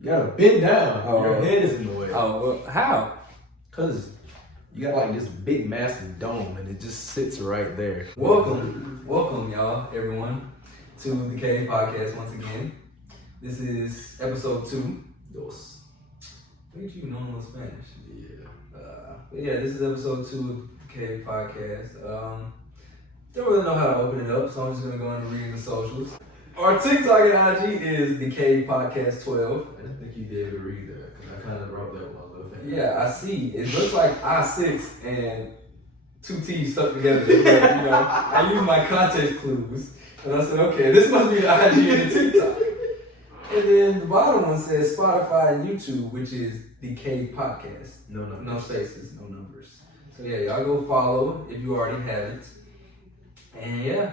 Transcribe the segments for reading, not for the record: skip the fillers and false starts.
You gotta bend down. Oh, your head is in the way. Oh, well, how? Cause you got like this big massive dome and it just sits right there. Welcome, y'all, everyone, to the Cave Podcast once again. This is episode 2. Dos. What did you know in Spanish? Yeah. But yeah, this is episode 2 of the Cave Podcast. Don't really know how to open it up, so I'm just gonna go into reading the socials. Our TikTok and IG is TheCavePodcast 12. I didn't think you'd be able to read that because I kind of wrote that with my little finger. Yeah, I see. It looks like I6 and 2 T's stuck together. But, you know, I use my context clues. And I said, okay, this must be the IG and the TikTok. And then the bottom one says Spotify and YouTube, which is The Cave Podcast. No spaces, no numbers. So yeah, y'all go follow if you already have it. And yeah.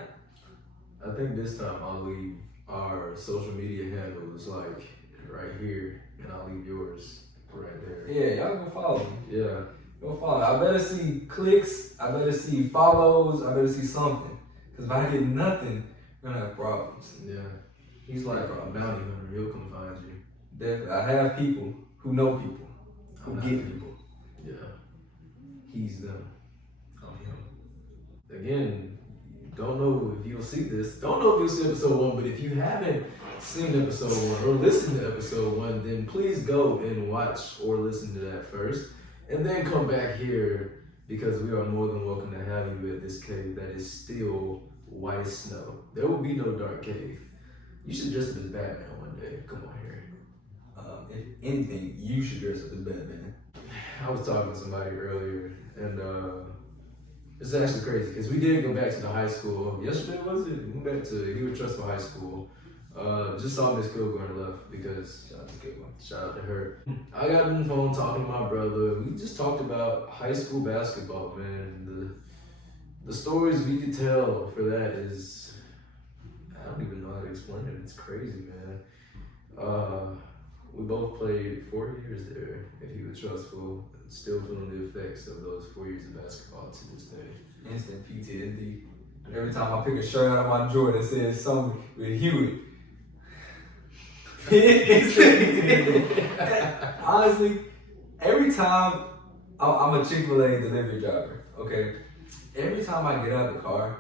I think this time I'll leave our social media handles like right here and I'll leave yours right there. Yeah, y'all go follow me. Yeah. Go follow. I better see clicks. I better see follows. I better see something. Because if I get nothing, we're gonna have problems. Yeah. He's like a bounty hunter. He'll come find you. Definitely. I have people who know people, who get people. Yeah. He's them. I'm him. Again, don't know if you'll see this. Don't know if you'll see episode 1, but if you haven't seen episode 1 or listened to episode 1, then please go and watch or listen to that first. And then come back here because we are more than welcome to have you at this cave that is still white as snow. There will be no dark cave. You should dress up as Batman one day. Come on here. If anything, you should dress up as Batman. I was talking to somebody earlier, and it's actually crazy because we did go back to the high school. Yesterday, was it? We went back to Hewitt Trustful High School. Just saw Miss Kilgore left because shout out to her. I got on the phone talking to my brother. We just talked about high school basketball, man. The stories we could tell for that is, I don't even know how to explain it. It's crazy, man. We both played 4 years there at Hewitt Trustful. Still feeling the effects of those 4 years of basketball to this day. Instant PTSD. Every time I pick a shirt out of my drawer that says something with Hewitt. Instant PTSD. Honestly, every time I'm a Chick-fil-A delivery driver, okay? Every time I get out of the car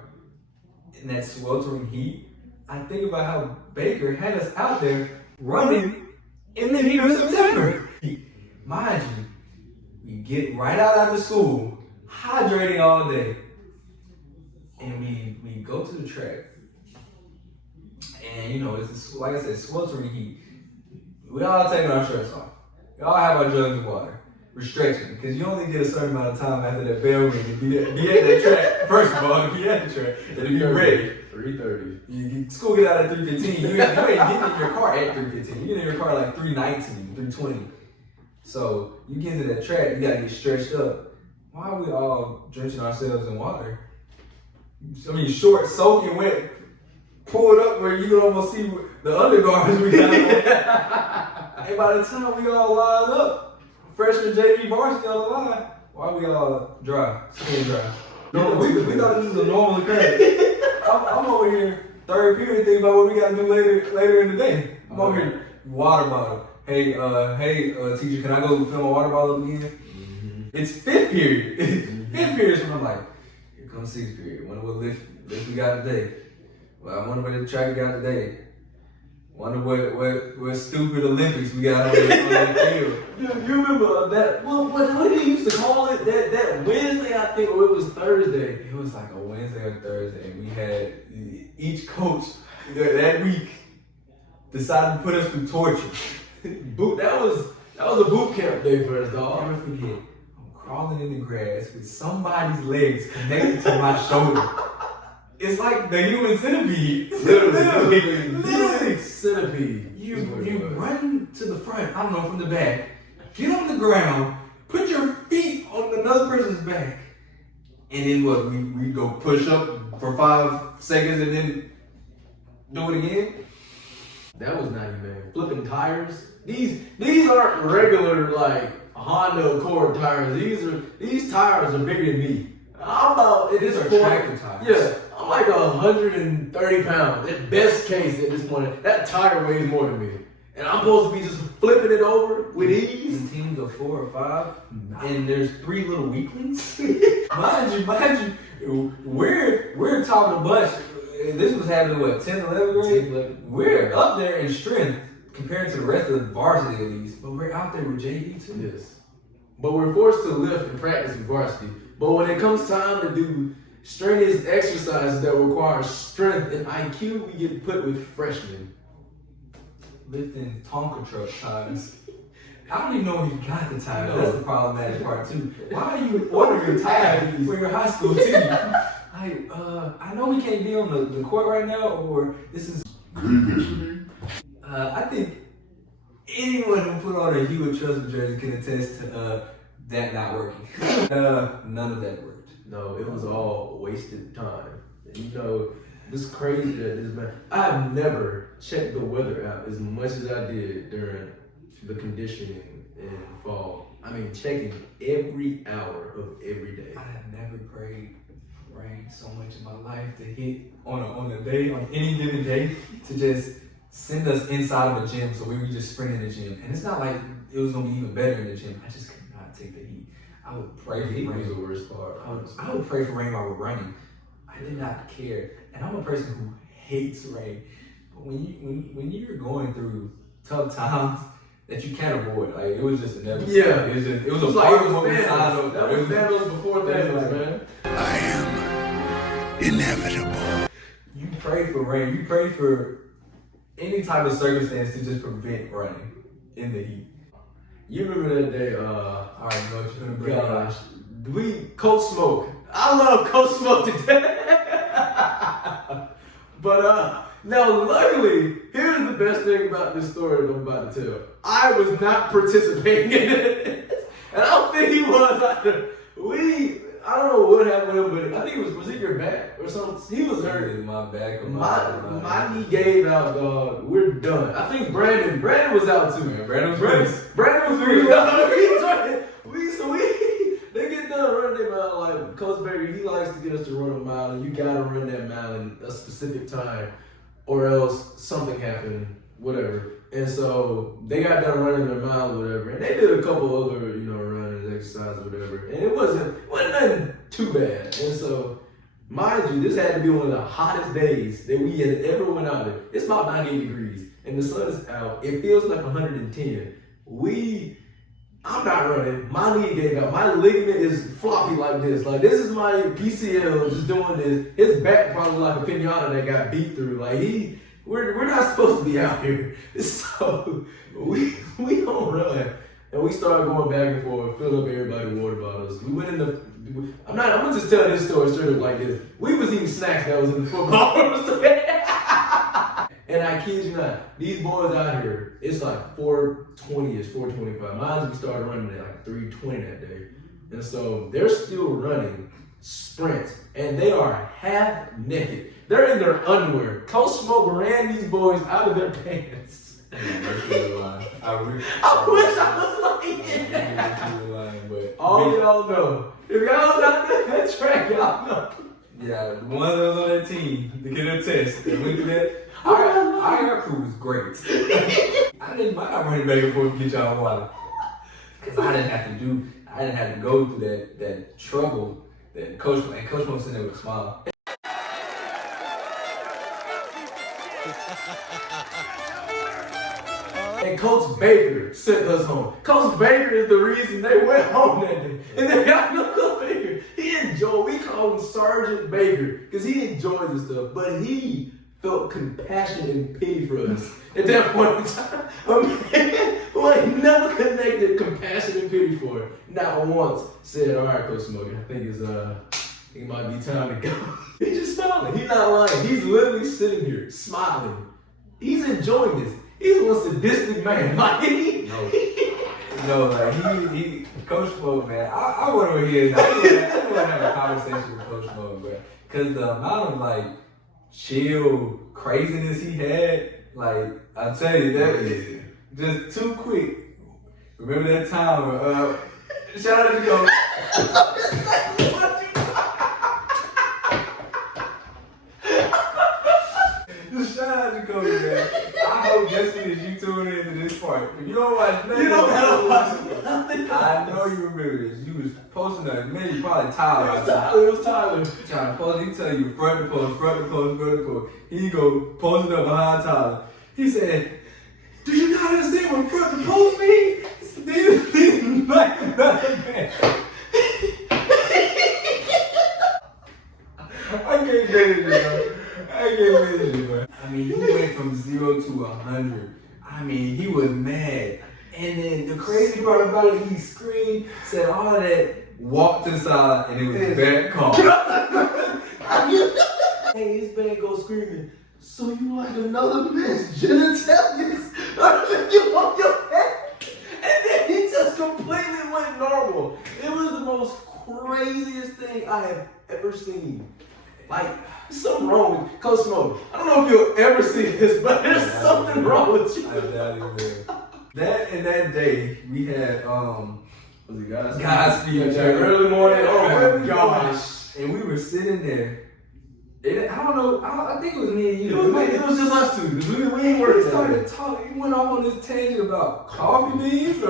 in that sweltering heat, I think about how Baker had us out there running in the heat of September. Mind you, we get right out after school, hydrating all day, and we go to the track. And you know, it's like I said, sweltering heat. We all taking our shirts off. We all have our jugs of water. Restriction, because you only get a certain amount of time after that bell ring to be at that track. First of all, to be at the track and to be ready. 3:30. You school get out at 3:15. You ain't getting in your car at 3:15. You get in your car like 3:19, 3:20. So you get into that track, you gotta get stretched up. Why are we all drenching ourselves in water? I mean, short, soaking wet, pulled up where you can almost see the undergarments we got on. And by the time we all line up, freshman JV varsity on the line, why are we all dry, skin dry? We thought this was a normal occurrence. I'm over here, third period, thinking about what we gotta do later in the day. I'm over here, water bottle. Hey, teacher, can I go fill my water bottle up again? Mm-hmm. It's fifth period. Fifth period is when I'm like, here comes sixth period. Wonder what lift we got today. Well, I wonder what the track we got today. Wonder what stupid Olympics we got on the field. You remember that? What did he used to call it? That Wednesday, I think, or it was Thursday. It was like a Wednesday or Thursday, and we had each coach that week decided to put us through torture. That was a boot camp day for us, dog. I'll never forget. I'm crawling in the grass with somebody's legs connected to my shoulder. It's like the human centipede. Literally. Centipede. You run to the front, I don't know, from the back, get on the ground, put your feet on another person's back, and then what, we go push up for 5 seconds and then do it again? That was not humane. Flipping tires. These aren't regular like Honda Accord tires. These tires are bigger than me. I'm about at this point. Tractor tires. Yeah, I'm like 130 pounds. At best case, at this point, that tire weighs more than me. and I'm supposed to be just flipping it over with ease. In teams of 4 or 5, and there's 3 little weaklings. mind you, we're top of the bunch. This was happening what 10th, 11th grade. We're up there in strength compared to the rest of the varsity at least, but we're out there with JV too. Yes, but we're forced to lift and practice with varsity. But when it comes time to do strenuous exercises that require strength and IQ, we get put with freshmen. Lifting Tonka truck times. I don't even know where you got the time. No. That's the problematic part too. Why are you ordering time for your high school team? Like, I know we can't be on the court right now, or this is I think anyone who put on a Hewitt Trust jersey can attest to that not working. None of that worked. No, it was all wasted time. And you know, it's crazy that this man. I've never checked the weather out as much as I did during the conditioning in fall. I mean, checking every hour of every day. I have never prayed rain so much in my life to hit on a day, on any given day, to just send us inside of a gym so we would just sprint in the gym. And it's not like it was gonna be even better in the gym. I just could not take the heat. I would pray for Heat was rain. the worst part. I would pray for rain while we're running. I did not care. And I'm a person who hates rain. But when you're going through tough times that you can't avoid, like it was just inevitable. Yeah. It was a like part it of what we was signed Thanos. up That for. was Thanos before Thanos, man. I am inevitable. You pray for rain. You pray for any type of circumstance to just prevent rain in the heat. You remember that day? All right, you know what you're gonna bring Gosh, up. Coach Smoke. I love Coach Smoke to death. But now, luckily, here's the best thing about this story that I'm about to tell. I was not participating in it, and I don't think he was either. I don't know what happened with him, but I think was it your back or something? He was hurt. My back or My knee gave out, dog. We're done. I think Brandon was out too. Man, Brandon was great. Brandon was they get done running their mile. Like Coach Baker, he likes to get us to run a mile, and you gotta run that mile in a specific time, or else something happened, whatever. And so they got done running their mile, or whatever, and they did a couple other, running exercises, or whatever, and it wasn't nothing too bad. And so, mind you, this had to be one of the hottest days that we had ever went out there. It's about 98 degrees, and the sun is out. It feels like 110. I'm not running. My knee gave out. My ligament is floppy like this. Like, this is my PCL just doing this. His back probably like a pinata that got beat through. Like, we're not supposed to be out here. So, we don't run. And we started going back and forth, filling up everybody's water bottles. We went in the, I'm gonna just tell this story straight up like this. We was eating snacks that was in the football. And I kid you not, these boys out here, it's like 4:20-ish, 4:25. Mine, we started running at like 3:20 that day. And so they're still running sprints, and they are half naked. They're in their underwear. Coach Smoke ran these boys out of their pants. I wish I was like that. but All y'all know, if y'all was out there that track, y'all know. yeah, the one that was on that team to get a test that went through that. Our crew was great. I didn't mind running back and forth to get y'all water. Because I didn't have to go through that trouble that Coach Mo sitting there with a smile. And Coach Baker sent us home. Coach Baker is the reason they went home that day. And then y'all know Coach Baker. We call him Sergeant Baker because he enjoys this stuff. But he felt compassion and pity for us at that point in time. A man who ain't never connected compassion and pity for it. Not once said, all right, Coach Smoke, I think it might be time to go. He's just smiling. He's not lying. He's literally sitting here smiling. He's enjoying this. He's the most sadistic man. No, like he Coach Mo, man. I wonder what he is now. I want to have a conversation with Coach Mo, bro. Because the amount of like chill craziness he had, like I tell you, that is just too quick. Remember that time? Shout out to Coach. Just shout out to Coach, man. I hope just as you tune in to this part. If you don't watch nothing, You don't gotta watch nothing. I know you remember this. You was posting a maybe probably Tyler. It was Tyler. Trying to post, he tell you front to post, front to post, front to post. He go posting up behind Tyler. He said, "Do you not understand what front to post means?" This like another man. I can't finish it, bro. I mean, he went from 0 to 100. I mean, he was mad. And then the crazy part about it, he screamed, said all of that, walked to the side, and it was a bad call. Hey, this man goes screaming, "So you like another man's genitalia? You on your head?" And then he just completely went normal. It was the most craziest thing I have ever seen. Like, there's something wrong with Coach Smoke. I don't know if you'll ever see this, but there's something wrong with you. I doubt it will. That day, we had, Was it Godspeed. early morning. Oh my gosh. And we were sitting there. I don't know. I think it was me and you. It was just us two. We ain't We worried started talking. He went off on this tangent about coffee beans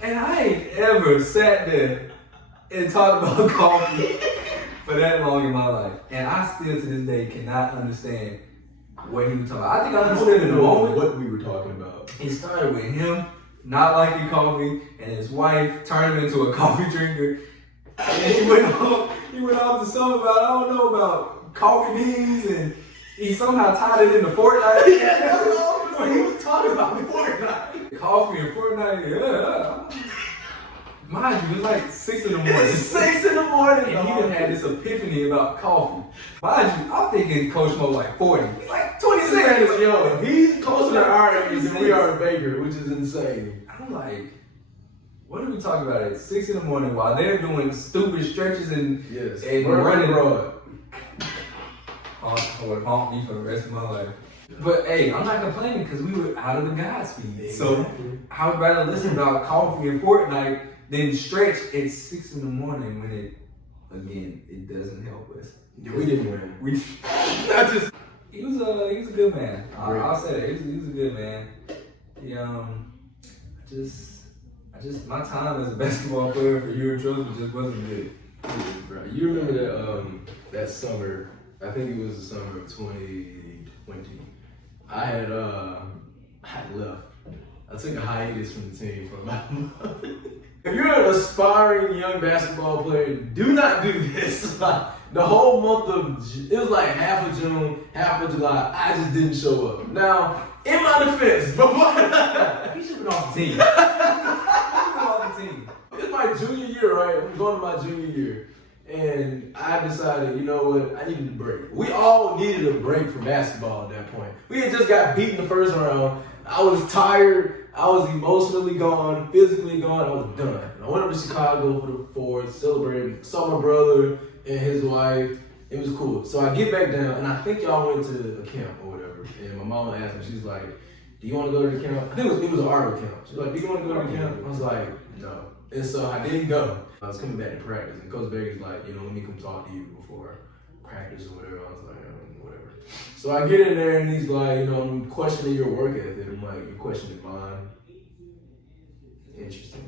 and I ain't ever sat there and talked about coffee for that long in my life. And I still to this day cannot understand what he was talking about. I think I understood in the moment. what we were talking about. It started with him not liking coffee and his wife turned him into a coffee drinker. And he went off to something about, I don't know, about coffee beans, and he somehow tied it into Fortnite. Yeah, that's what he was talking about Fortnite. Coffee and Fortnite, yeah. Mind you, it was like 6 in the morning. It's 6 in the morning. And he done had this epiphany about coffee. Mind you, I'm thinking Coach Mo like 40. He's like 26. This man is young. He's closer to our age than we are in Baker, which is insane. I'm like, what are we talking about at 6 in the morning while they're doing stupid stretches and running? Broad. I would haunt me for the rest of my life. But hey, I'm not complaining because we were out of the Godspeed. So I would rather listen about coffee and Fortnite than stretch at 6 in the morning when it doesn't help us. Yeah, we didn't win. He was a good man. I'll say that. He was a good man. He, my time as a basketball player for Euro Trophy just wasn't good. Right. You remember that summer, I think it was the summer of 2020. I had left. I took a hiatus from the team for about a month. If you're an aspiring young basketball player, do not do this. Like, the whole month of, it was like half of June, half of July, I just didn't show up. Now, in my defense, He should have been off the team. It's my junior year, right? I'm going to my junior year. And I decided, you know what, I needed a break. We all needed a break from basketball at that point. We had just got beat in the first round. I was tired. I was emotionally gone, physically gone. I was done. And I went up to Chicago for the 4th, celebrated, saw my brother and his wife. It was cool. So I get back down, and I think y'all went to a camp or whatever. And my mama asked me, she's like, "Do you want to go to the camp?" I think it was an Argo camp. She's like, "Do you want to go to the camp?" I was like, "No." And so I didn't go. I was coming back to practice, and Coach Baker's like, "Let me come talk to you before practice or whatever." I was like, whatever. So I get in there, and he's like, "I'm questioning your work ethic." I'm like, "You're questioning mine?" Interesting.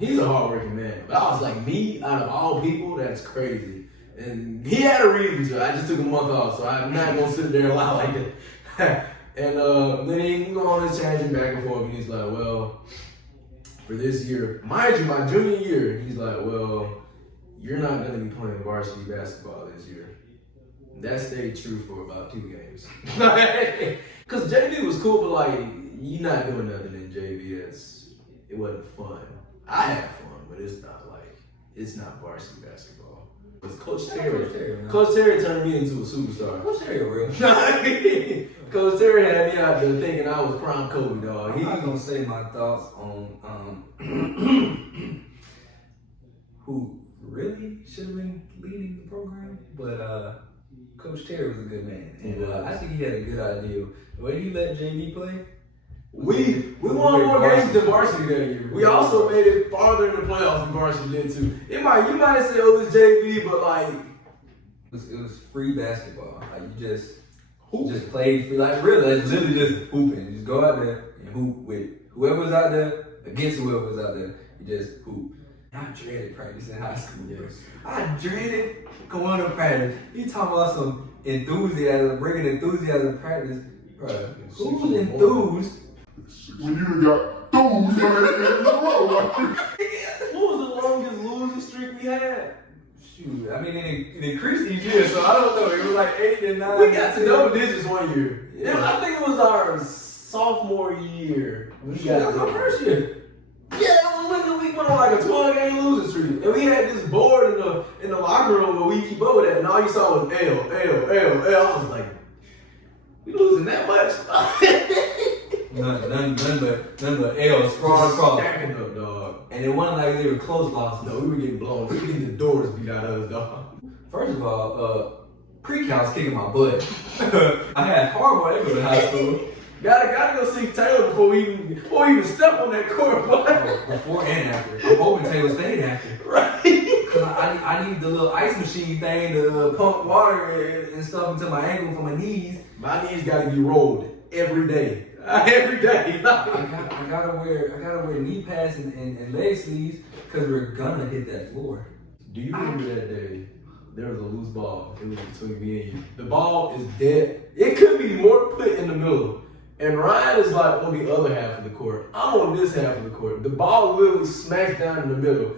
He's a hardworking man. But I was like, me, out of all people, that's crazy. And he had a reason to. I just took a month off, so I'm not going to sit there and lie like that. And then he went on his tangent back and forth, and he's like, "Well, for this year," mind you, my junior year, he's like, "Well, you're not going to be playing varsity basketball this year." That stayed true for about 2 games. Because JV was cool, but like, you're not doing nothing in JV. It wasn't fun. I had fun, but it's not varsity basketball. It's Coach Terry. Coach Terry turned me into a superstar. Coach Terry real. Coach Terry had me out there thinking I was prime Kobe, dog. I'm not gonna say my thoughts on who really should have been leading the program, but Coach Terry was a good man, and I think he had a good idea. When he let JV play, we won more games than varsity that year. We also made it farther in the playoffs than varsity did too. You might say, "Oh, this JV," but like it was free basketball. Like you just played free. Like really, it's literally just hooping. You just go out there and hoop with whoever was out there against whoever was out there. You just hoop. I dreaded practice in high school. Yes. I dreaded going to practice. You talking about some enthusiasm, bringing enthusiasm to practice, bro. Who's enthused? When you got those, What was the longest losing streak we had? Shoot, I mean, it increased each year, so I don't know. It was like 8 and 9. We got to double digits one year. Yeah. I think it was our sophomore year. That was our first year. Yeah, we went on like a 12-game losing streak, and we had this board in the locker room where we keep up with that, and all you saw was L. I was like, we losing that much? None but L sprawl across. Stacking up, dog. And it wasn't like they were close losses. No, we were getting blown. We were getting the doors beat out of us, dog. First of all, pre-cal's kicking my butt. I had horrible ankles in high school. Gotta go see Taylor before we even step on that court, boy. Before and after. I'm hoping Taylor stayed after. Right. Because I need the little ice machine thing to pump water and stuff into my ankle for my knees. My knees gotta be rolled every day. Every day. I gotta wear knee pads and leg sleeves because we're gonna hit that floor. Do you remember that day? There was a loose ball. It was between me and you. The ball is dead. It could be more put in the middle. And Ryan is like on the other half of the court. I'm on this half of the court. The ball literally smacks down in the middle.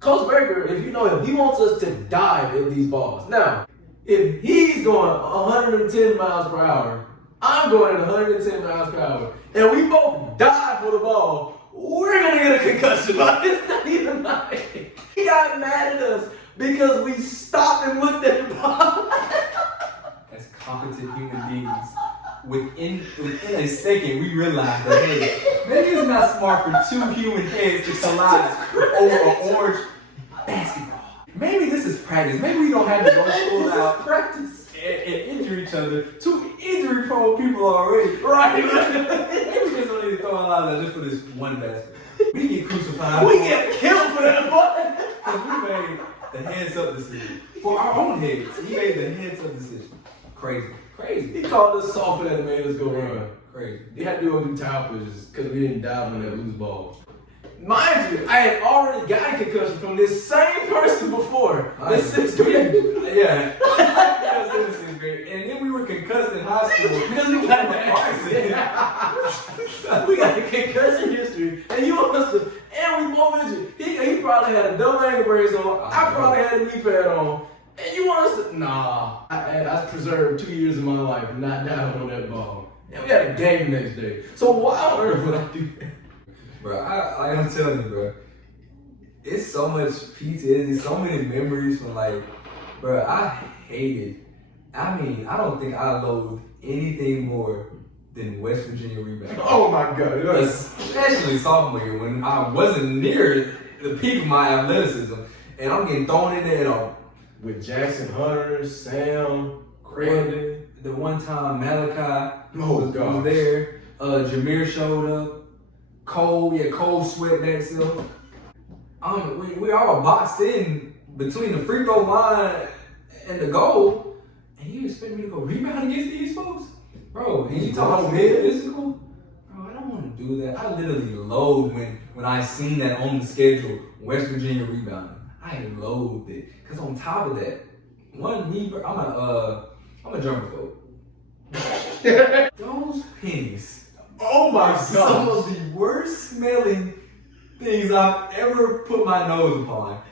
Coach Baker, if you know him, he wants us to dive at these balls. Now, if he's going 110 miles per hour, I'm going at 110 miles per hour, and we both dive for the ball, we're gonna get a concussion. Like, it's not even like he got mad at us because we stopped and looked at the ball. As competent human beings, within a second, we realized that hey, maybe it's not smart for two human heads to collide over an orange basketball. Maybe this is practice. Maybe we don't have to go full out Practice. and injure each other. Two injury-prone people already. Right. Maybe we just don't need to throw a lot of that just for this one basket. We get crucified. We get killed for that ball. Because we made the heads-up decision. For our own heads. We made the heads-up decision. Crazy. He called us soft for that and made us go run. Crazy. He had to go do towel pushes because we didn't dive on that loose ball. Mind you, I had already got a concussion from this same person before. In sixth grade. Yeah. That was in sixth grade. And then we were concussed in high school Because we got an accident. We got a concussion history. And you want us to, and we both injured. He probably had a double ankle brace on. I probably had a knee pad on. And you want us to, nah. I preserved 2 years of my life not diving on that ball. And we had a game the next day. So why on earth would I do that? Bro, I'm telling you, bro. It's so much PTSD, so many memories from like, bro, I hated. I mean, I don't think I loathed anything more than West Virginia rebound. Oh my God. Especially sophomore year when I wasn't near the peak of my athleticism. And I'm getting thrown in there at all. With Jackson Hunter, Sam, Crandon. The one time Malachi Oh, was there. Jameer showed up. Cole sweat back still. We all boxed in between the free throw line and the goal. And you expect me to go rebound against these folks? Bro, and you talking about mid-physical? Bro, I don't want to do that. I literally loathed when I seen that on the schedule, West Virginia rebounding. I loathed it. Because on top of that, I'm a germaphobe. Those pennies. Oh my God. Some of the worst smelling things I've ever put my nose upon.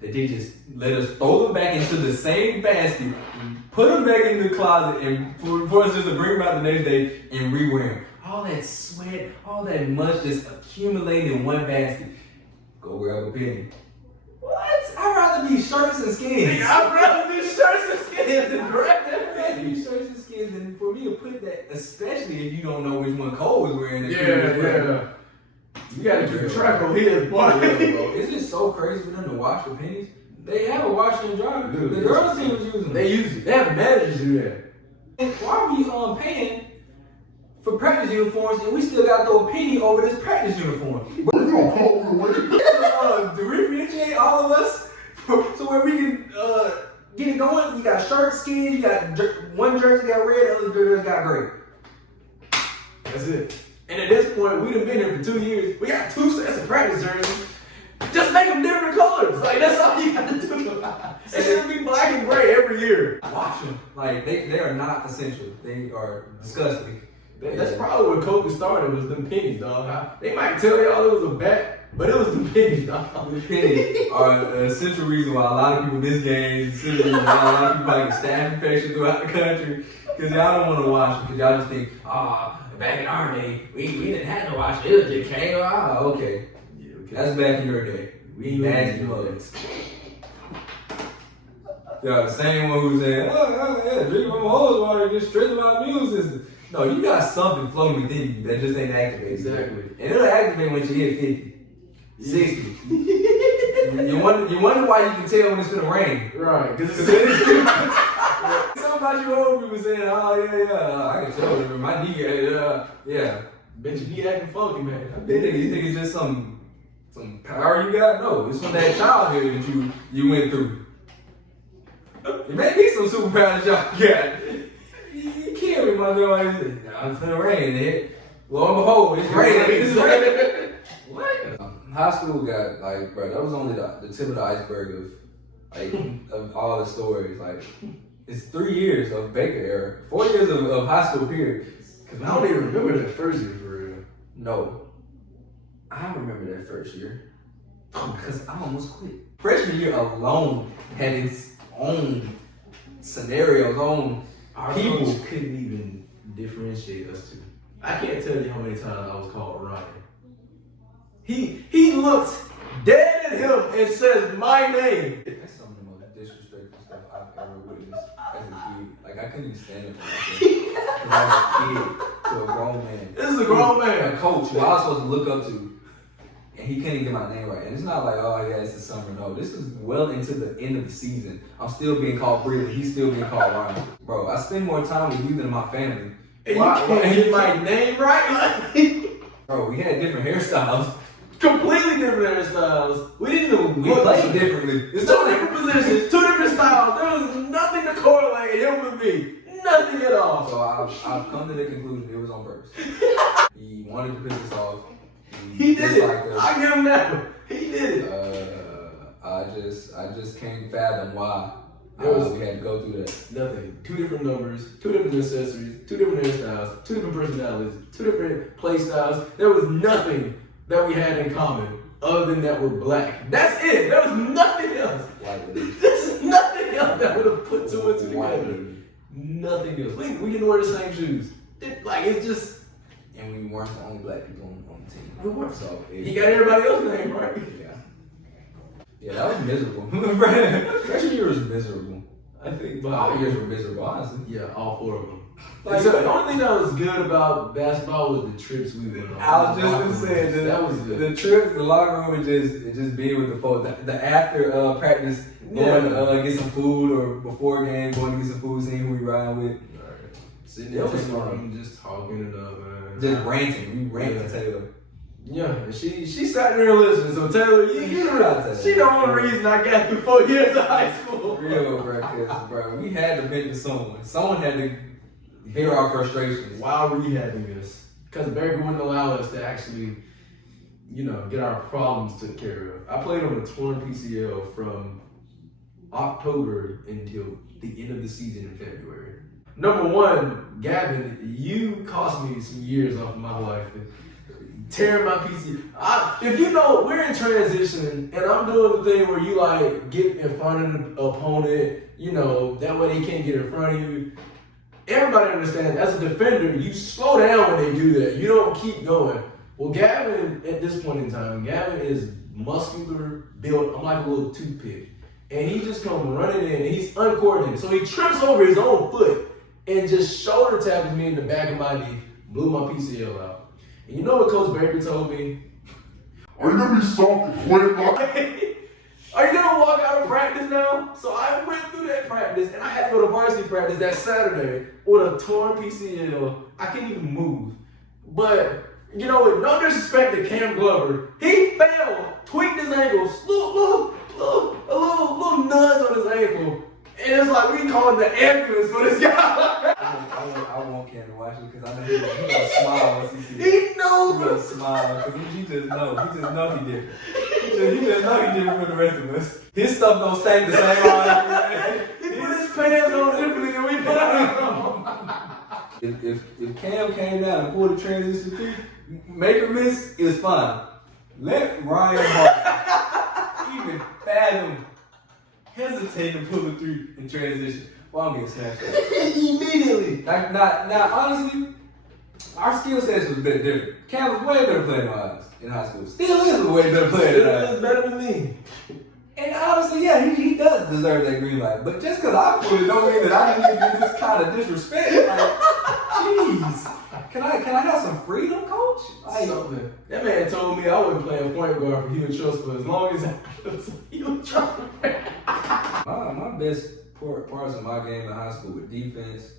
That they just let us throw them back into the same basket, put them back in the closet, and for us just to bring them out the next day and rewear them. All that sweat, all that mush just accumulated in one basket. Go grab a penny. What? I'd rather be shirts and skins. I'd rather be shirts and skins than grab that Be shirts and skins, and for me to put that, especially if you don't know which one Cole was wearing. Yeah. You gotta keep track on his, boy. Yeah, bro. It's just so crazy for them to wash the pennies. They have a washer and dryer. Dude, The girls team was using them. They use it. They have managers do that. And why are we paying for practice uniforms and we still got to throw a penny over this practice uniform? You don't call me away. To differentiate all of us so where we can get it going, you got shirt, skins, you got one jersey got red, the other jersey got gray. That's it. And at this point, we done been here for 2 years. We got 2 sets of practice jerseys. Just make them different colors. Like, that's all you got to do. It should be black and gray every year. Watch them. Like, they are not essential. They are disgusting. That's probably what Kobe started was them pennies, dog. They might tell y'all it was a bat, but it was the pennies, dog. The pennies are the essential reason why a lot of people miss games. Essential reason why a lot of people have a staph infection throughout the country. Because y'all don't want to watch them. Because y'all just think, back in our day, we didn't have to watch it. It just came out. Okay. Yeah, okay. That's back in your day. We nasty mugs. Yeah, the same one who's saying, yeah, drink from hose water, just strengthen my immune system. No, you got something floating within you that just ain't activated. Exactly. And it'll activate when you hit 50, 60. you wonder why you can tell when it's gonna rain. Right, because Somebody old people saying, I can tell when my knee, yeah. Bet your knee acting funky, man. You think it's just some power you got? No, it's from that childhood that you went through. It may be some superpowers y'all got. You killed me, my girl. I'm finna rain. Lo and behold, it's raining. It's raining. What? High school got like, bro, that was only the tip of the iceberg of all the stories. Like, it's 3 years of Baker era, 4 years of high school period. Because I don't even remember that first year for real. No, I remember that first year because I almost quit. Freshman year alone had its own scenarios, own Our people. coach couldn't even differentiate us two. I can't tell you how many times I was called Ryan. He looks dead at him and says my name. That's some of the most disrespectful stuff I've ever witnessed as a kid. Like, I couldn't even stand it for myself. Because I was a kid to a grown man. This is a grown man. A coach who I was supposed to look up to. And he couldn't get my name right. And it's not like, oh yeah, it's the summer. No, this is well into the end of the season. I'm still being called Breland. He's still being called Ryan. Bro, I spend more time with you than my family. And you can't get my name right? Bro, we had different hairstyles. Completely different hairstyles. We didn't even We played differently. It's 2 different positions, 2 different styles. There was nothing to correlate him with me. Nothing at all. So I've come to the conclusion it was on purpose. He wanted to piss us off. He did it. disliked us. I give him that. He did it. I just can't fathom why we had to go through that. Nothing. 2 different numbers, 2 different accessories, 2 different hairstyles, 2 different personalities, 2 different play styles. There was nothing that we had in common other than that we're black. That's it. There was nothing else. White There's nothing else that would have put 2 and 2 together. lady. Nothing else. We didn't wear the same shoes. It's just. And we weren't the only black people on the team. We weren't. So He got everybody else's name right. Yeah, that was miserable. Freshman year was miserable. I think All years were miserable, honestly. Yeah, all 4 of them. Like, So the only thing that was good about basketball was the trips we went on. I was just gonna say that was good. the trip, the locker room, and just being with the folks. The after practice, going to get some food, or before game, going to get some food, seeing who we ride with. Sitting there just talking it up, man. Just ranting. We ranted to Taylor. Yeah, and she sat there and listened. So Taylor, you know, she the only reason I got through 4 years of high school. Real, bro, we had to vent to someone. Someone had to hear our frustrations. Why were you having this? Because Baker wouldn't allow us to actually, get our problems took care of. I played on a torn PCL from October until the end of the season in February. Number one, Gavin, you cost me some years off of my life. Tearing my PCL. If you know, we're in transition, and I'm doing the thing where you get in front of the opponent, that way they can't get in front of you. Everybody understands, as a defender, you slow down when they do that. You don't keep going. Well, Gavin, at this point in time, Gavin is muscular, built. I'm like a little toothpick. And he just comes running in, and he's uncoordinated. So he trips over his own foot and just shoulder taps me in the back of my knee, blew my PCL out. And you know what Coach Baker told me? Are you gonna be soft and quick? Are you gonna walk out of practice now? So I went through that practice, and I had to go to varsity practice that Saturday with a torn PCL. I couldn't even move. But, with no disrespect to Cam Glover, he fell, tweaked his ankle, a little nudge on his ankle. And it's like we calling the ambulance for this guy. I want Cam to watch it because I know he gonna smile once he sees it. He knows. He gonna smile because he just know he different. He just know he different from the rest of us. His stuff don't stay the same all day. He put his pants on differently than we put ours on. If Cam came down and pulled the transition three, make or miss is fine. Let Ryan Hart even fathom hesitate to pull the three in transition. Well, I'm getting snatched up. Immediately. Now, honestly, our skill sets was a bit different. Cam was way better player than I was in high school. Still is a way better player than I was. He was better than me. And honestly, yeah, he does deserve that green light. But just because I pulled it don't mean that I didn't give you this kind of disrespect. Like, jeez. Can I have some freedom, coach? Like, something. That man told me I wasn't playing point guard for Hugh Trust for as long as Hugh Trust. My best parts of my game in high school were defense,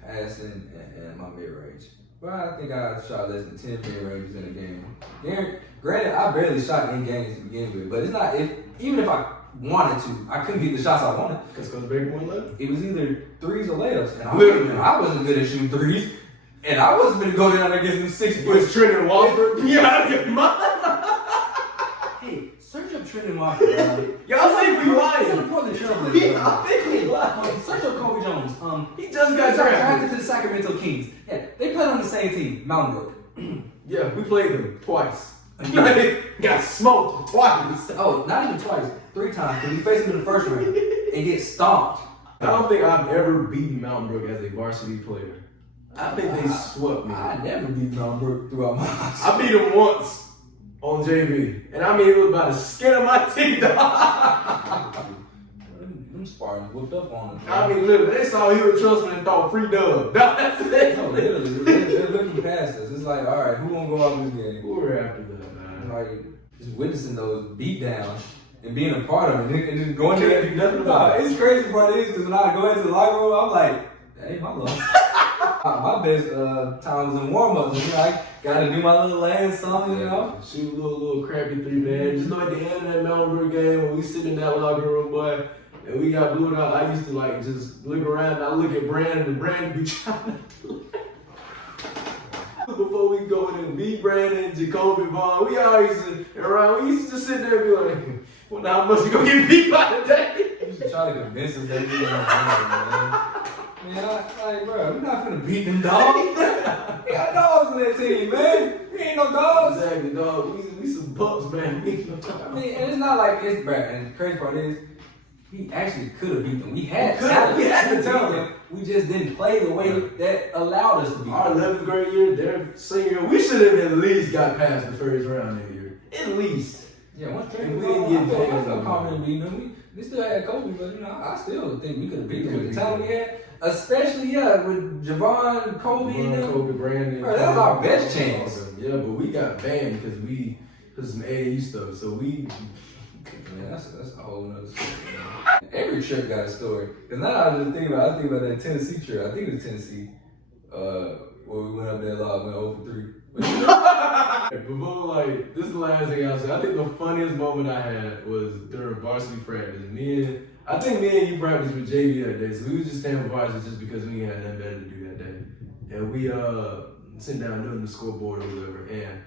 passing, and my mid-range. But I think I shot less than 10 mid-ranges in a game. Granted, I barely shot in games to begin with, but it's not, even if I wanted to, I couldn't get the shots I wanted. Because Baker wouldn't let him. It was either threes or layups. And Literally. I wasn't good at shooting threes. And I wasn't going to go down there against them 6 foot. Was Trenton Walford? You out of your mind? Hey, search up Trenton Walker. Y'all think we lying. He's on the Portland Trailblazers. I think we lying. Search up Kobe Jones. He just got drafted. To the Sacramento Kings. Yeah, they played on the same team, Mountain Brook. Yeah, we played them twice. Got smoked twice. Oh, not even twice, 3 times. Because we faced them in the first round and get stomped. I don't think I've ever beaten Mountain Brook as a varsity player. I think they swept me. I never beat Mountain Brook throughout my life. I beat them once on JV. And I mean, it was by the skin of my teeth. Them sparring whooped up on them. I mean, literally, they saw Hugh Trust and thought free dub. That's it. No, literally, they're looking past us. It's like, all right, who gonna go out this game? Who were after that, man? Like, just witnessing those beatdowns and being a part of it, and just going there. Do nothing about it. It's crazy part is because when I go into the locker room, I'm like, that ain't my love. My best time was in warm-ups. You know, I got to do my little lane song, you know. Shoot a little crappy 3-man. Just like the end of that Mountain Brook game when we sit in that locker room, boy, and we got blew out. I used to like just look around and I look at Brandon and Brandon be trying to before we go in and beat Brandon, Jacoby Vaughn, we all used to around. We used to just sit there and be like, well, now how much you gonna get beat by today? You should try to convince us that we ain't man. Man, like, bro, we're not finna beat them dogs. We got dogs in that team, man. We ain't no dogs. Exactly, dog. We some pups, man. I mean, and it's not like it's bad. And the crazy part is, he actually could have beat them. We had talent. We had the beat talent. them. We just didn't play the way that allowed us to beat Our them. 11th grade year, their senior year, we should have at least got past the first round that year. At least. Yeah, once Trey If was we didn't on, get I felt banned. confident beating them. We still had Kobe, but you know, I still think we could have beat them with the talent we had. Especially, with Javon, Kobe, and them. Kobe, Brandon. Bro, that was our best chance. Yeah, but we got banned because some AAU stuff. So we. Yeah, that's a whole nother story. Every trip got a story. Cause now I just think about that Tennessee trip. I think it was Tennessee, where we went up there a lot, went over 3. Before, like, this is the last thing I'll say. I think the funniest moment I had was during varsity practice. I think me and you practiced with JV that day, so we was just staying for varsity just because we had nothing better to do that day. And we sitting down doing the scoreboard or whatever, and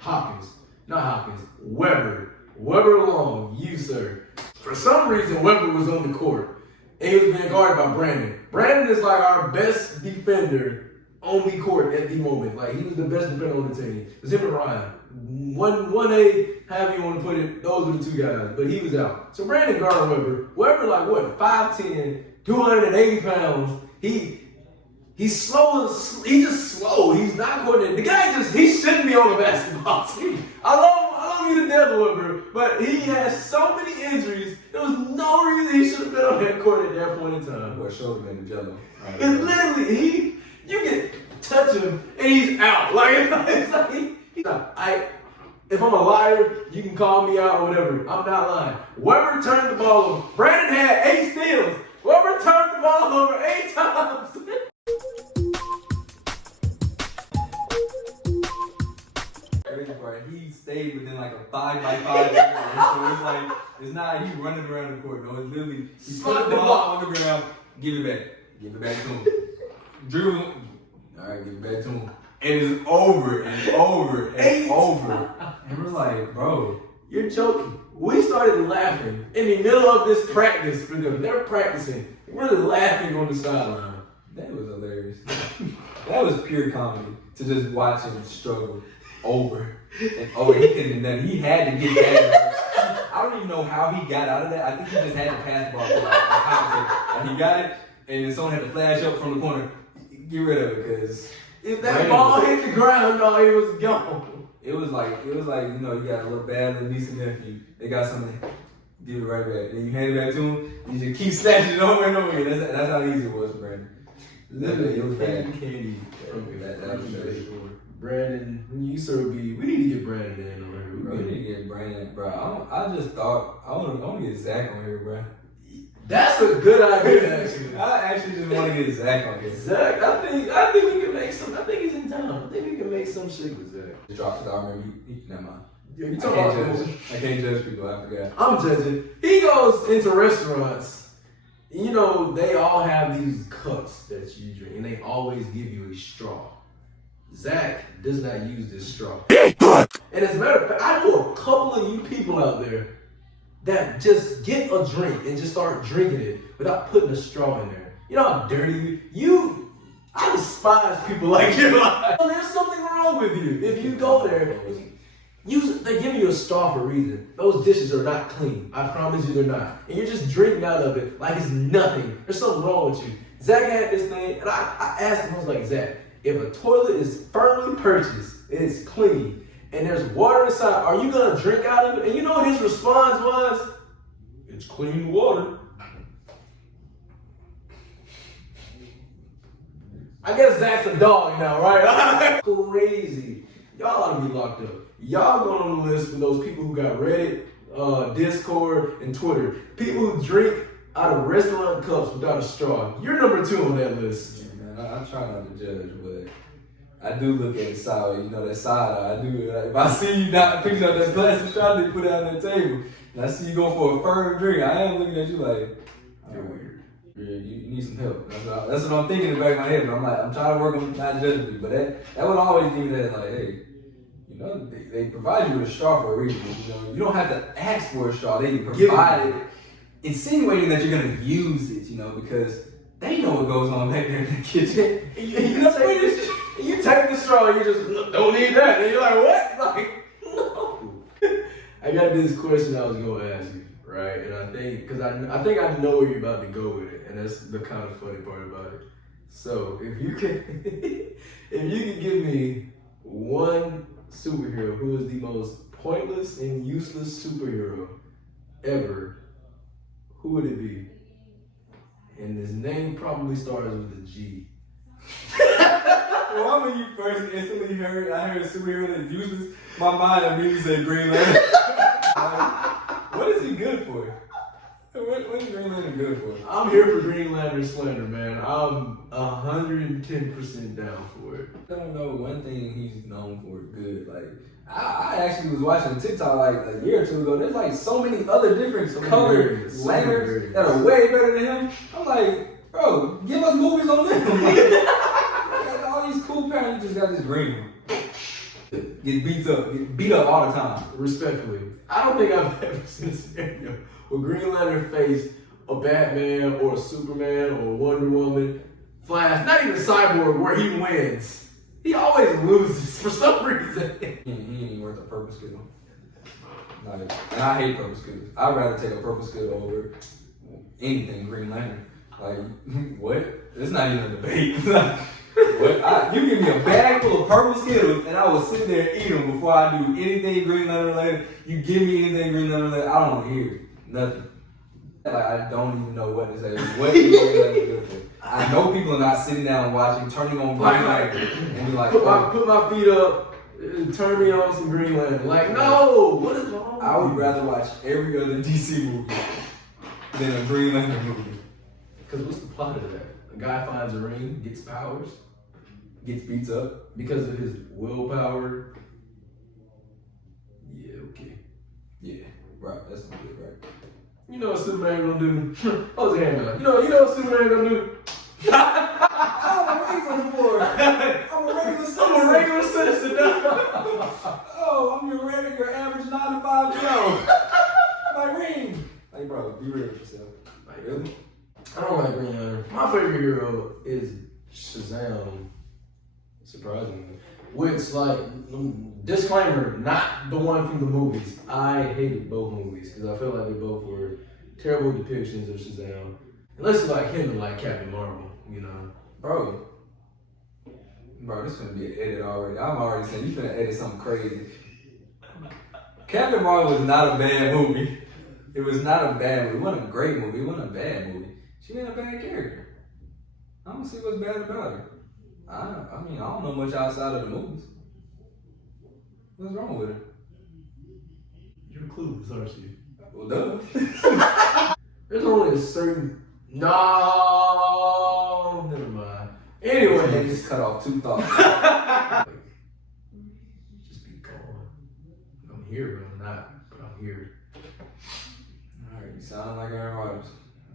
Weber Long, you sir. For some reason, Weber was on the court, and he was being guarded by Brandon. Brandon is like our best defender on the court at the moment. Like, he was the best defender on the team. It was him and Ryan. 1A, however you want to put it, those were the 2 guys. But he was out. So Brandon guarded Weber. Weber, like, what, 5'10", 280 pounds. He's slow. He's just slow. He's not coordinated. The guy he shouldn't be on the basketball team. I love you to death, Weber, but he has so many injuries. There was no reason he should have been on that court at that point in time. Boy, shoulder been the jello. And literally, you can touch him and he's out. Like, it's like, if I'm a liar, you can call me out or whatever. I'm not lying. Weber turned the ball over. Brandon had 8 steals. Weber turned the ball over 8 times. He stayed within like a 5x5 area. So it's like, it's not he running around the court. No, it's literally he put the ball on the ground, give it back to him. Drew, All right, get back to him. And it's over and over and over. And we're like, bro, you're joking. We started laughing in the middle of this practice for them. They're practicing. We're laughing on the sideline. That was hilarious. That was pure comedy to just watch him struggle over and over. He couldn't have done it. He had to get that. I don't even know how he got out of that. I think he just had to pass the ball to like he got it, and then someone had to flash up from the corner. Get rid of it, because if that ball hit the ground, no, it was gone. It was like you know, you got a little bad little niece and nephew. They got something, give it right back. Then you hand it back to him, you just keep snatching it over and over again. That's how easy it was for Brandon. Literally, it was bad. Candy from That was bad. Brandon, you sir we need to get Brandon in over here. Bro, we need to get Brandon, bro. I just thought I want to get Zach on here, bro. That's a good idea, actually. I actually just want to get Zach on here. Zach, I think we can make some. I think he's in town. I think we can make some shit with Zach. He dropped it. I remember. Never mind. Yeah, I can't judge people. I forgot. I'm judging. He goes into restaurants. You know, they all have these cups that you drink, and they always give you a straw. Zach does not use this straw. And as a matter of fact, I know a couple of you people out there that just get a drink and just start drinking it without putting a straw in there. You know how dirty I despise people like you. There's something wrong with you. If you go there, they give you a straw for a reason. Those dishes are not clean. I promise you they're not. And you're just drinking out of it like it's nothing. There's something wrong with you. Zach had this thing, and I asked him, I was like, Zach, if a toilet is firmly purchased, and it's clean, and there's water inside, are you gonna drink out of it? And you know what his response was? It's clean water. I guess Zach's a dog now, right? Crazy. Y'all ought to be locked up. Y'all go on the list with those people who got Reddit, Discord, and Twitter. People who drink out of restaurant cups without a straw. You're number 2 on that list. Yeah, man, I try not to judge, but I do look at it side. You know, that side eye. I do. Like, if I see you not picking up that plastic straw that you put it on that table, and I see you going for a firm drink, I am looking at you like, you're weird. Yeah, you need some help. That's what I'm thinking in the back of my head. But I'm trying to work on not judging people. But that would always give me that, like, hey, you know, they provide you with a straw for a reason. You know, you don't have to ask for a straw. They provide it, insinuating that you're gonna use it. You know, because they know what goes on back there in the kitchen. You take the straw and you just don't need that. And you're like, what? Like, no. I got this question I was gonna ask you, right? And I think, because I think I know where you're about to go with it, and that's the kind of funny part about it. So if you could, give me one superhero who is the most pointless and useless superhero ever, who would it be? And his name probably starts with a G. Well, when you first instantly heard, I heard a superhero that's useless, my mind immediately said Green Lantern. What is he good for? What is Green Lantern good for? I'm here for Green Lantern slander, man. I'm 110% down for it. I don't know one thing he's known for good. Like, I actually was watching TikTok like a year or two ago. There's like so many other different colored lanterns that are way better than him. I'm like, bro, give us movies on them. Like, all these cool parents, you just got this green one. Get beat up all the time. Respectfully, I don't think I've ever seen a scenario where Green Lantern faced a Batman or a Superman or Wonder Woman, Flash, not even Cyborg, where he wins. He always loses for some reason. He ain't even worth a purple skill. Not even. And I hate purple skills. I'd rather take a purple skill over anything Green Lantern. Like, what? It's not even a debate. What? You give me a bag full of purple Skittles and I will sit there and eat them before I do anything Green Lantern related. You give me anything Green Lantern related, I don't want to hear it. Nothing. Like, I don't even know what to say. What is Green Lantern good for? I know people are not sitting down watching, turning on Green Lantern and be like, put my feet up, turn me on some Green Lantern. Like, no, what is wrong? I would rather watch every other DC movie than a Green Lantern movie. Because what's the plot of that? A guy finds a ring, gets powers, gets beat up because of his willpower. Yeah, okay. Yeah, right. That's good, right? You know what Superman gonna do? Oh, his hand up. You know what Superman gonna do? I don't know where he's running for? I'm a regular citizen. I'm a regular citizen now. Oh, I'm your average 9 to 5 Joe. Like, ring. Like, bro, be real with yourself. Like, really? I don't like Green Lantern. My favorite hero is Shazam. Surprisingly. Which, like, disclaimer, not the one from the movies. I hated both movies because I felt like they both were terrible depictions of Shazam. Unless you like him and like Captain Marvel, you know. Bro, this finna be an edit already. I'm already saying you finna edit something crazy. Captain Marvel was not a bad movie. It was not a bad movie. It wasn't a great movie. It wasn't a bad movie. She ain't a bad character. I don't see what's bad about her. I mean, I don't know much outside of the movies. What's wrong with her? You're clueless, aren't you? Well, duh. There's only a certain. No, never mind. Anyways, Just cut off 2 thoughts. just be gone. I'm here, but I'm not. But I'm here. Alright, you sound like Aaron Rodgers.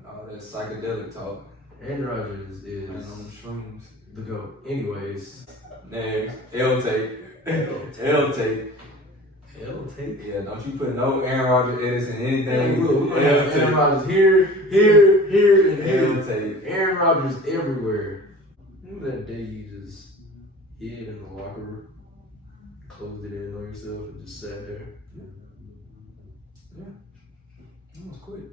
All that psychedelic talk. Aaron Rodgers is And on the shrooms. the GOAT. Anyways, Next. L-tape. L-tape. L-tape. Yeah, don't you put no Aaron Rodgers edits in anything. Hey, we're gonna have Aaron Rodgers here, and here. L-tape. Aaron Rodgers everywhere. Remember that day you just hid in the locker room, closed it in on yourself, and just sat there? Yeah. That was quick.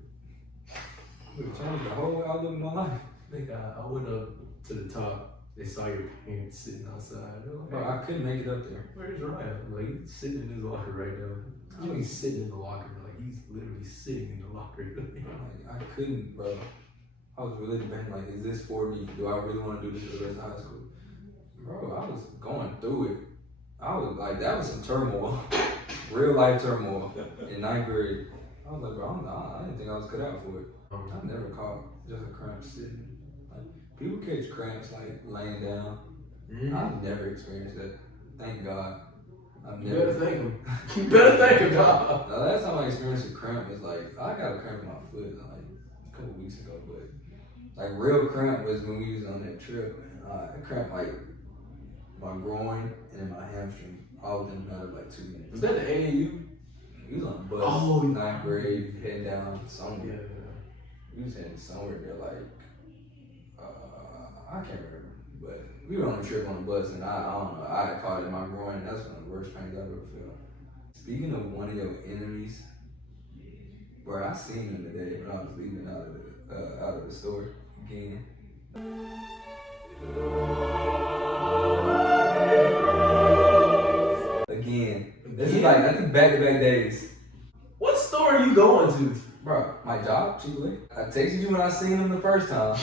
We changed the whole outlook of my life. I went up to the top. They saw your parents sitting outside. They were like, Bro, I couldn't make it up there. where's Ryan? Like, he's sitting in his locker right now. I mean, he's sitting in the locker. Like, he's literally sitting in the locker. Like, I couldn't, bro. I was really debating, like, is this for me? Do I really want to do this for the rest of high school? Bro, I was going through it. I was like, that was some turmoil. Real life turmoil in 9th grade. I was like, bro, I didn't think I was cut out for it. I never caught just a cramp sitting. Like, people catch cramps like laying down. I've never experienced that. Thank God. I've You never. better thank him. You better thank him, dog. The last time I experienced a cramp was like, I got a cramp in my foot like a couple weeks ago, but like real cramp was when we was on that trip. It cramped like my groin and my hamstring all within a matter of like 2 minutes. Was that the AAU? We was on a bus, Oh, 9th grade, heading down somewhere. Yeah. We was heading somewhere there like, I can't remember. But we were on a trip on a bus and I don't know, I had caught it in my groin. That's one of the worst pains I've ever felt. Speaking of one of your enemies, bro, I seen him today when I was leaving out of the store again. Again. This is like, I think back-to-back days. What store are you going to? Bro, my job, Chick-fil-A. I texted you when I seen him the first time.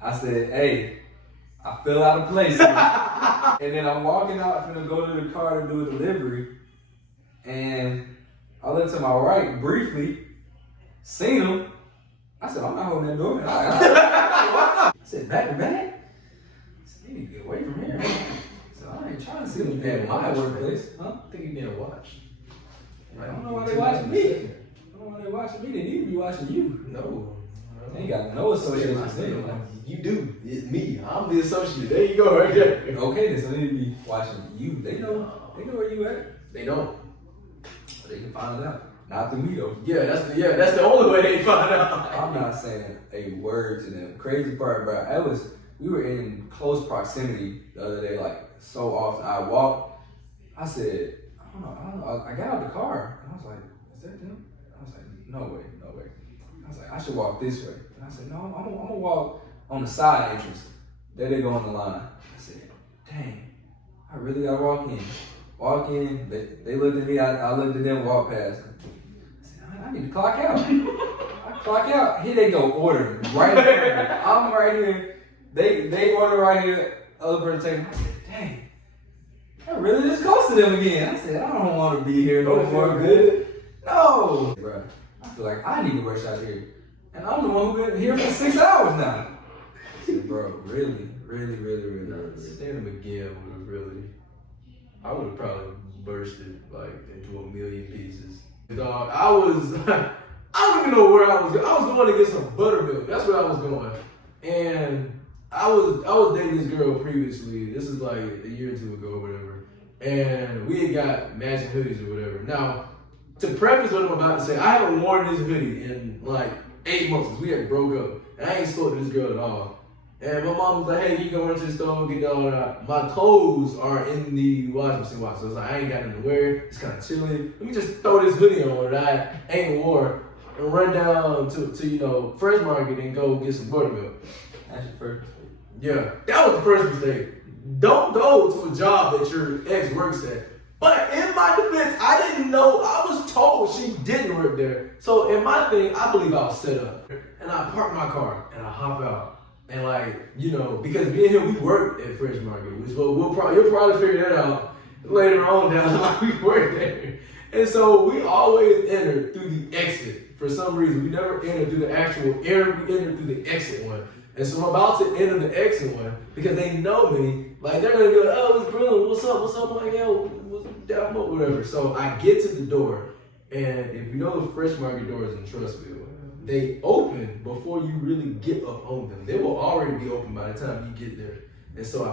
I said, hey, I fell out of place here. And then I'm walking out, finna go to the car to do a delivery. And I looked to my right briefly, seen him. I said, I'm not holding that door. I said, back to back? I said, you need to get away from here. So I ain't trying to see them at my workplace. Huh? I think you're being watched. I don't know why they watching me. I don't know why they watching me. They need to be watching you. No. They ain't got no association with me. You do. It's me. I'm the associate. There you go, right there. Okay, then so they need to be watching you. They know where you at. They don't. They can find out. Not through me though. Yeah, that's the only way they find out. I'm not saying a word to them. Crazy part, bro. We were in close proximity the other day, like so often. I walked. I said, I don't know. I got out the car and I was like, is that them? I was like, no way. I was like, I should walk this way. And I said, no, I'm gonna walk on the side entrance. There they go on the line. I said, dang, I really gotta walk in. Walk in, they looked at me, I looked at them, walk past them. I said, I need to clock out. I clock out. Here they go, order right in front of me. I'm right here. They order right here, other person taking. I said, dang, I really just ghosted them again. I said, I don't want to be here no more. Good. No. Bro, I feel like I need to rush out here. And I'm the one who's been here for 6 hours now. I said, bro, really. Stand him again would have really. I would have probably bursted like into a million pieces. Dog, I don't even know where I was going. I was going to get some buttermilk. That's where I was going. And I was dating this girl previously. This is like a year or two ago or whatever. And we had got matching hoodies or whatever. Now, to preface what I'm about to say, I haven't worn this hoodie in like 8 months since we had broke up. And I ain't spoke to this girl at all. And my mom was like, hey, you go into the store, get all that. My clothes are in the washing machine wash. So I was like, I ain't got nothing to wear. It's kind of chilly. Let me just throw this hoodie on that I ain't wore and run down to Fresh Market and go get some buttermilk. That's your first mistake. Yeah, that was the first mistake. Don't go to a job that your ex works at. But in my defense, I didn't know. I was told she didn't work there. So in my thing, I believe I was set up. And I park my car and I hop out. And because me and him, we worked at Fresh Market, which you'll probably figure that out later on down the line. We worked there. And so we always enter through the exit. For some reason, we never enter through the actual air. We enter through the exit one. And so I'm about to enter the exit one because they know me. Like, they're going to be like, oh, it's Bruno. What's up? What's up? I'm like, yo, what's down, whatever. So I get to the door. And if you know the Fresh Market doors in Trustville, they open before you really get up on them. They will already be open by the time you get there. And so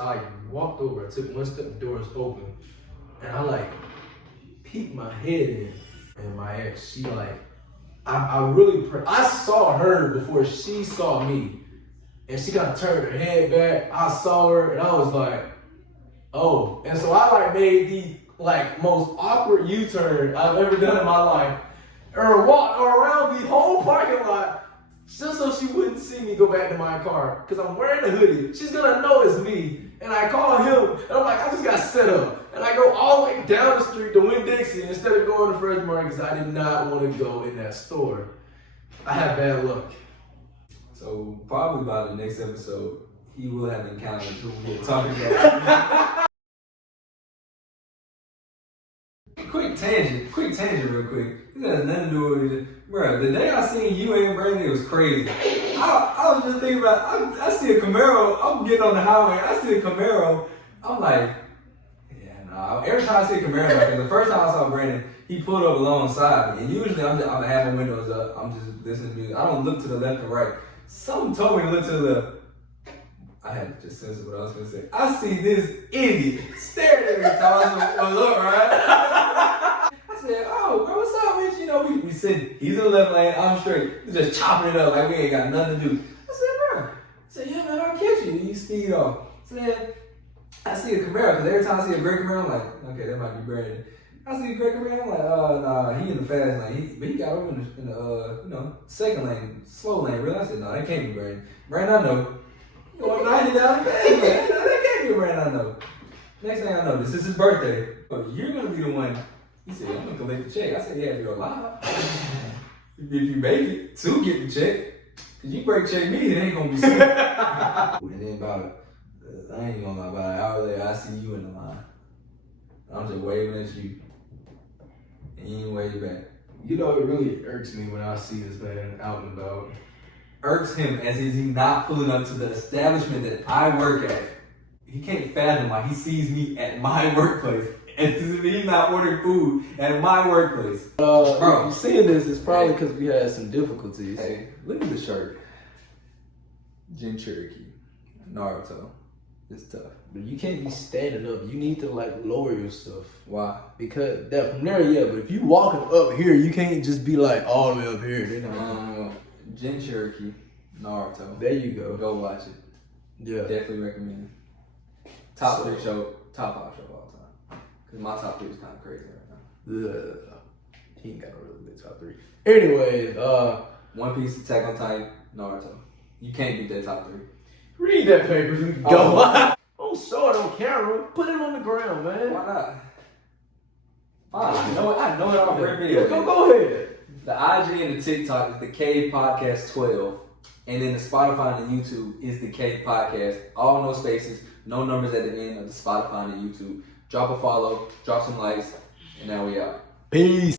I walked over, I took one step, the doors open. And I peeked my head in. And my ex, she I saw her before she saw me. And she kind of turned her head back. I saw her and I was like, oh. And so I made the most awkward U-turn I've ever done in my life. Or walked around the whole parking lot just so she wouldn't see me go back to my car. Because I'm wearing a hoodie. She's going to know it's me. And I call him and I'm like, I just got set up. And I go all the way down the street to Winn-Dixie instead of going to Fresh Market because I did not want to go in that store. I had bad luck. So probably by the next episode, he will have encountered who we're talking about. Quick tangent real quick. This has nothing to do with it. Bro, the day I seen you and Brandon, it was crazy. I was just thinking about, I see a Camaro, I'm getting on the highway, I see a Camaro, I'm like, yeah, nah. Every time I see a Camaro, the first time I saw Brandon, he pulled up alongside me. And usually I'm having windows up, I'm just listening to music. I don't look to the left or right. Something told me to look to the left. I had to just censor what I was gonna say. I see this idiot staring at me time I look, right? I said, oh, bro, what's up, Rich? We sitting, he's in the left lane, I'm straight. He's just chopping it up like we ain't got nothing to do. I said, yeah, man, I'll catch you. And you speed off. I see a Camaro, because every time I see a gray Camaro, I'm like, okay, that might be Brandon. I see a gray Camaro, I'm like, nah, he in the fast lane. But he got over in the second lane, slow lane, really. I said, no, that can't be Brandon. Brandon, I know. Going 90 down the fast lane. That can't be Brandon, I know. Next thing I know, this is his birthday. But you're going to be the one. He said, I'm going to collect the check. I said, yeah, if you're alive. If you make it to get the check. Because you break check me, it ain't going to be soon. And then I ain't going to lie, about an hour later, I see you in the line. I'm just waving at you. And you ain't wave back. It really irks me when I see this man out and about. Irks him as is he not pulling up to the establishment that I work at. He can't fathom why he sees me at my workplace. And he's not ordering food at my workplace. Bro, if you're seeing this, it's probably because we had some difficulties. Hey, look at the shirt. Jin Cherokee. Naruto. It's tough. But you can't be standing up. You need to lower yourself. Why? Because from there, yeah, but if you walking up here, you can't just be all the way up here. Jin Cherokee, Naruto. There you go. Go watch it. Yeah. Definitely recommend. Top 5 show of all time. Because my top 3 is kind of crazy right now. He ain't got a really good top 3. Anyways, One Piece, Attack on Titan, Naruto. You can't beat that top 3. Read that paper. You can go. Don't show it on camera. Put it on the ground, man. Why not? Fine. I know it off every video. Go ahead. The IG and the TikTok is the Cave Podcast 12. And then the Spotify and the YouTube is the Cave Podcast. All no spaces, no numbers at the end of the Spotify and the YouTube. Drop a follow, drop some likes, and now we out. Peace.